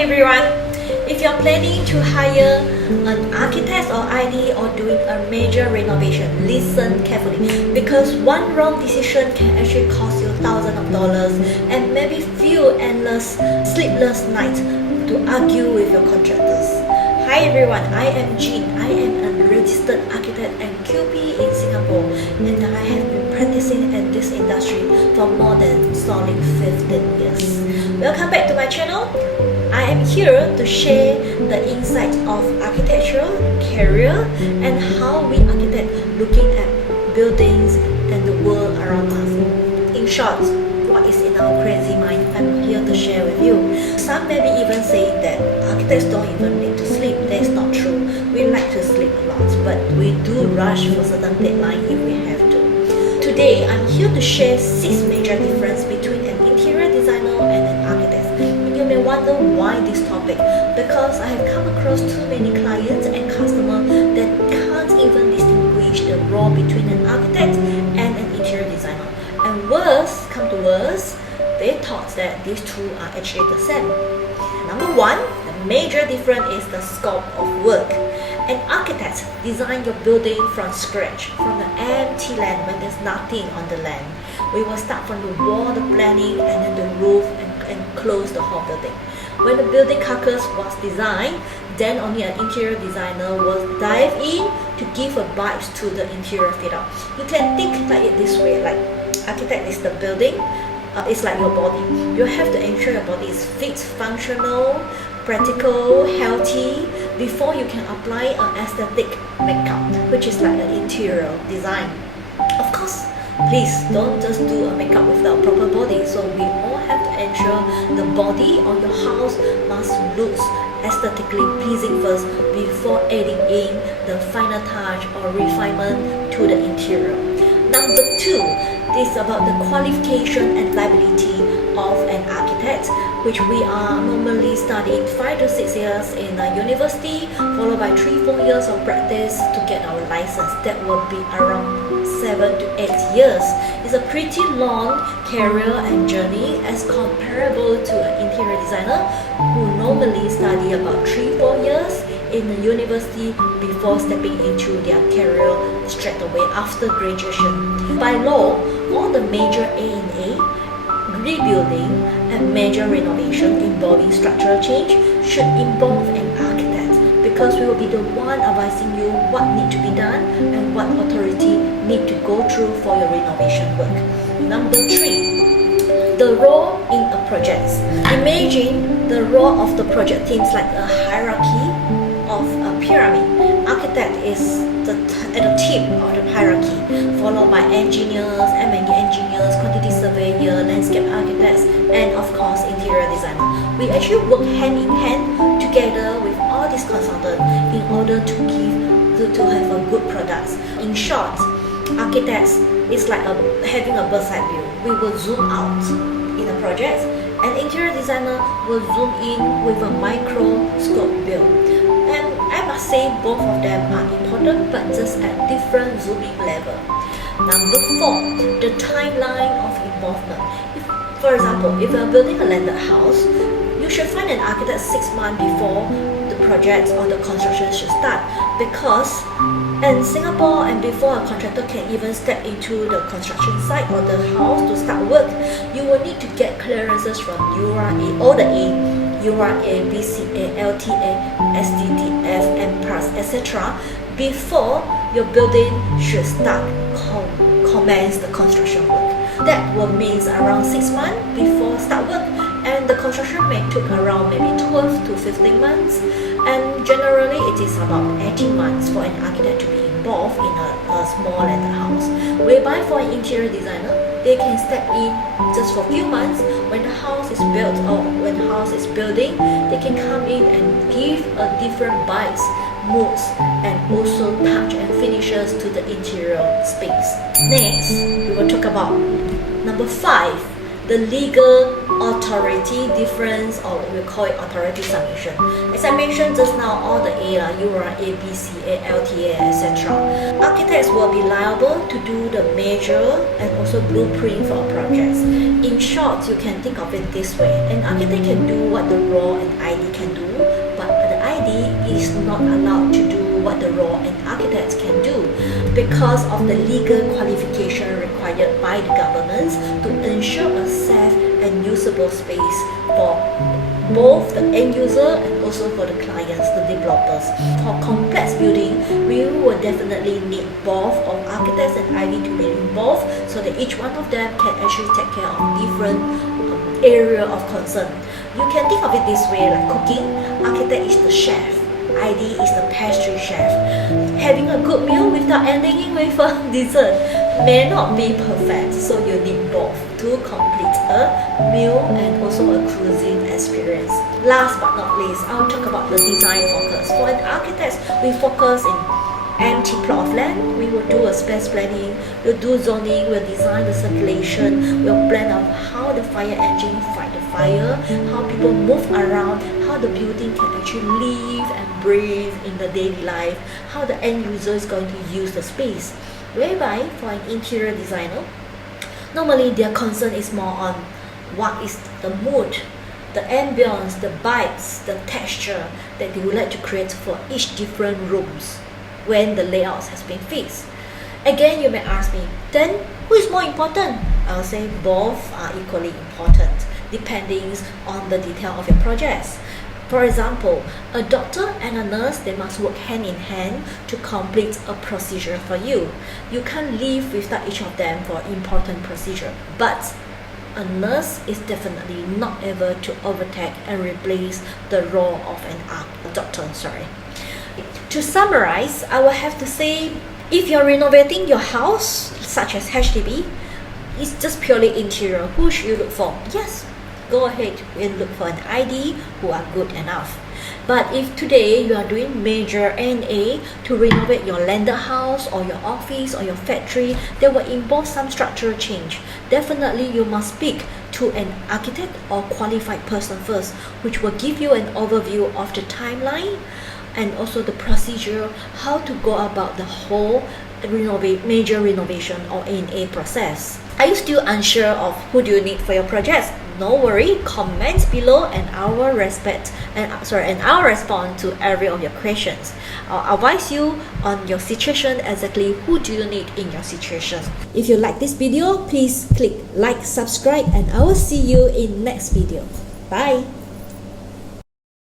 Hi everyone! If you're planning to hire an architect or ID or doing a major renovation, listen carefully because one wrong decision can actually cost you thousands of dollars and maybe few endless sleepless nights to argue with your contractors. Hi everyone, I am Jean. I am a registered architect and QP in Singapore and I have been practicing in this industry for more than solid 15 years. Welcome back to my channel. I am here to share the insights of architectural career and how we architects looking at buildings and the world around us. In short, what is in our crazy mind, I'm here to share with you. Some maybe even say that architects don't even need to sleep. That's not true. We like to sleep a lot, but we do rush for certain deadline if we have to. Today, I'm here to share 6 major differences between an interior designer and an architect. You may wonder why this topic, because I have come across too many clients and customers that can't even distinguish the role between an architect and an interior designer. And worse, come to worse, they thought that these two are actually the same. Number 1, the major difference is the scope of work. An architect designs your building from scratch, from an empty land when there's nothing on the land. We will start from the wall, the planning, and then the roof and close the whole building. When the building carcass was designed, then only an interior designer will dive in to give a vibes to the interior fit out. You can think like it this way, like architect is the building, it's like your body. You have to ensure your body is fit, functional, practical, healthy before you can apply an aesthetic makeup, which is like an interior design. Of course, please don't just do a makeup without proper body. So we all have to ensure the body of your house must look aesthetically pleasing first before adding in the final touch or refinement to the interior. Number 2 is about the qualification and liability of an architect, which we are normally studying 5 to 6 years in a university, followed by 3-4 years of practice to get our license. That will be around 7 to 8 years. It's a pretty long career and journey as comparable to an interior designer who normally study about 3-4 years in the university before stepping into their career straight away after graduation. By law, all the major A&A, rebuilding and major renovation involving structural change should involve an architect because we will be the one advising you what needs to be done and what authority need to go through for your renovation work. Number 3, the role in a project. Imagine the role of the project teams like a hierarchy of a pyramid. Architect is at the tip of the hierarchy, followed by engineers, M&E engineers, quantity surveyor, landscape architects, and of course interior designer. We actually work hand in hand together with all these consultants in order to have a good product. In short, architects is like having a bird's eye view. We will zoom out in a project, and interior designer will zoom in with a microscope view. And I must say both of them are important but just at different zooming level. Number 4, the timeline of involvement. For example, if you are building a landed house, you should find an architect 6 months before the project or the construction should start, because in Singapore and before a contractor can even step into the construction site or the house to start work, you will need to get clearances from URA, all the A, URA, BCA, LTA, SDDF, MPRAS, etc. before your building should start commence the construction work. That will mean around 6 months before start work, and the construction may take around maybe 12 to 15 months, and generally it is about 18 months for an architect to be involved in a small landed house, whereby for an interior designer, they can step in just for a few months when the house is built or when the house is building. They can come in and give a different vibes, moods, and also touch and finishes to the interior space. Next, we will talk about number 5, the legal authority difference, or we call it authority summation. As I mentioned just now, all the A, URA, ABCA, LTA, etc. Architects will be liable to do the measure and also blueprint for projects. In short, you can think of it this way: an architect can do what the raw and ID can do, but the ID is not allowed to do what the raw and architects can do because of the legal qualification required by the governments to ensure a safe and usable space for both the end user and also for the clients, the developers. For complex building, we will definitely need both of architects and ID to be involved so that each one of them can actually take care of different area of concern. You can think of it this way, like cooking: architect is the chef, ID is the pastry chef. Having a good meal without ending with a dessert may not be perfect, so you need both to complete a meal and also a cuisine experience. Last but not least, I'll talk about the design focus. For an architect, we focus in empty plot of land. We will do a space planning, we'll do zoning, we'll design the circulation, we'll plan out how the fire engine fight the fire, how people move around, how the building can actually live and breathe in the daily life, how the end user is going to use the space. Whereby for an interior designer, normally their concern is more on what is the mood, the ambience, the vibes, the texture that they would like to create for each different rooms when the layouts has been fixed. Again, you may ask me, then who is more important? I'll say both are equally important, depending on the detail of your projects. For example, a doctor and a nurse, they must work hand in hand to complete a procedure for you. You can't live without each of them for important procedure. But a nurse is definitely not able to overtake and replace the role of a doctor. To summarize, I will have to say, if you're renovating your house, such as HDB, it's just purely interior. Who should you look for? Yes, go ahead and look for an ID who are good enough. But if today you are doing major NA to renovate your landed house or your office or your factory, that will involve some structural change. Definitely you must speak to an architect or qualified person first, which will give you an overview of the timeline and also the procedure, how to go about the whole major renovation or NA process. Are you still unsure of who do you need for your projects? No worry, comment below and I will respond to every of your questions. I'll advise you on your situation, exactly who do you need in your situation. If you like this video, please click like, subscribe, and I will see you in next video. Bye.